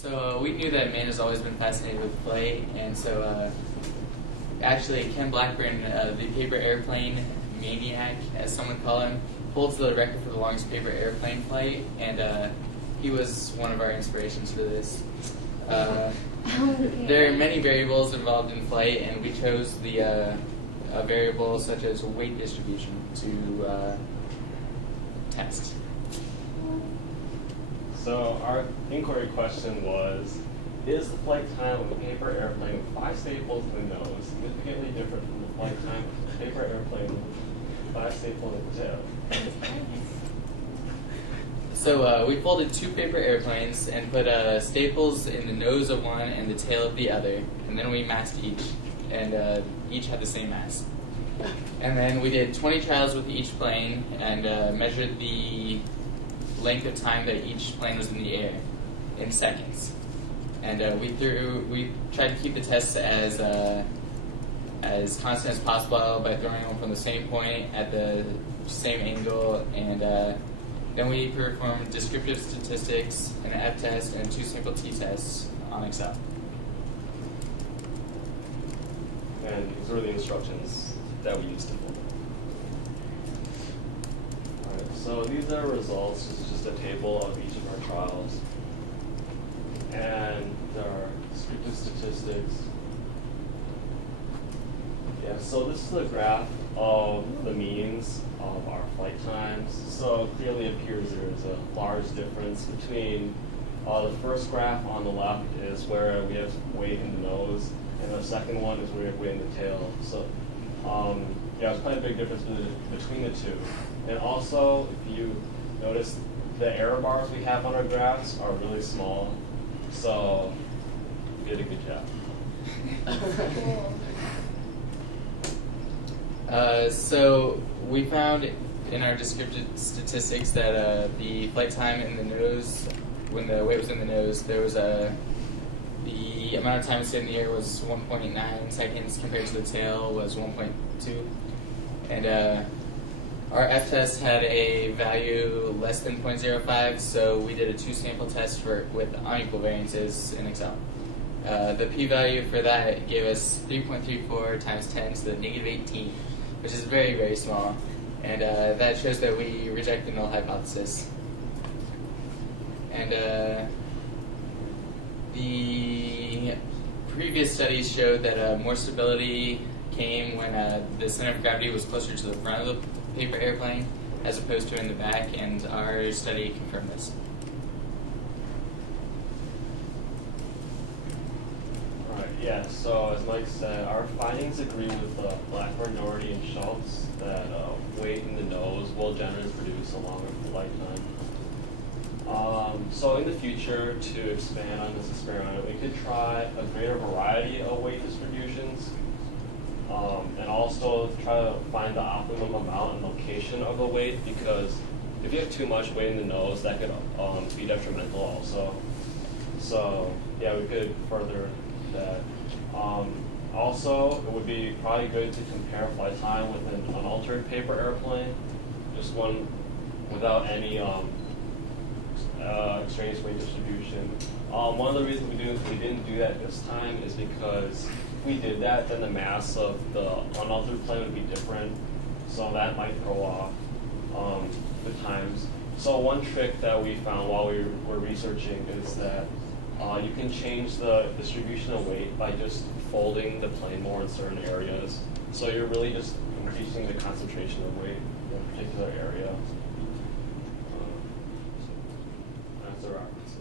So we knew that Amanda's always been fascinated with flight, and so actually Ken Blackburn, the paper airplane maniac, as some would call him, holds the record for the longest paper airplane flight, and he was one of our inspirations for this. There are many variables involved in flight, and we chose the a variable such as weight distribution to test. So our inquiry question was, is the flight time of a paper airplane with 5 staples in the nose significantly different from the flight time of a paper airplane with 5 staples in the tail? So we folded 2 paper airplanes and put staples in the nose of one and the tail of the other, and then we massed each, and each had the same mass. And then we did 20 trials with each plane and measured the length of time that each plane was in the air in seconds. And we tried to keep the tests as constant as possible by throwing them from the same point at the same angle, and then we performed descriptive statistics, an F test, and 2 sample t-tests on Excel. And these were the instructions that we used to follow. Alright, so these are results. This is just a table of each of our trials. And there are descriptive statistics. Yeah, so this is a graph of the means of our flight times. So clearly it appears there is a large difference between the first graph on the left is where we have weight in the nose, and the second one is where we have weight in the tail. So yeah, there's quite a big difference between the two. And also, if you notice, the error bars we have on our graphs are really small. So you did a good job. So we found in our descriptive statistics that the flight time in the nose, when the weight was in the nose, there was the amount of time it stayed in the air was 1.9 seconds compared to the tail was 1.2. And our F test had a value less than 0.05, so we did a 2 sample test with unequal variances in Excel. The p-value for that gave us 3.34 times 10 to the negative 18, which is very, very small. And that shows that we reject the null hypothesis. And the previous studies showed that more stability came when the center of gravity was closer to the front of the paper airplane as opposed to in the back, and our study confirmed this. Alright, yeah, so as Mike said, our findings agree with Blackburn, Doherty, and Schultz that weight in the nose will generally produce a longer flight time. So in the future, to expand on this experiment, we could try a greater variety of weight distributions, and also try to find the optimum amount and location of the weight, because if you have too much weight in the nose, that could be detrimental also. So yeah, we could further that. Also, it would be probably good to compare flight time with an unaltered paper airplane, just one without any extraneous weight distribution. One of the reasons we didn't do that this time is because if we did that, then the mass of the unaltered plane would be different, so that might throw off the times. So one trick that we found while we were researching is that you can change the distribution of weight by just folding the plane more in certain areas. So you're really just increasing the concentration of weight in a particular area. So that's the reference.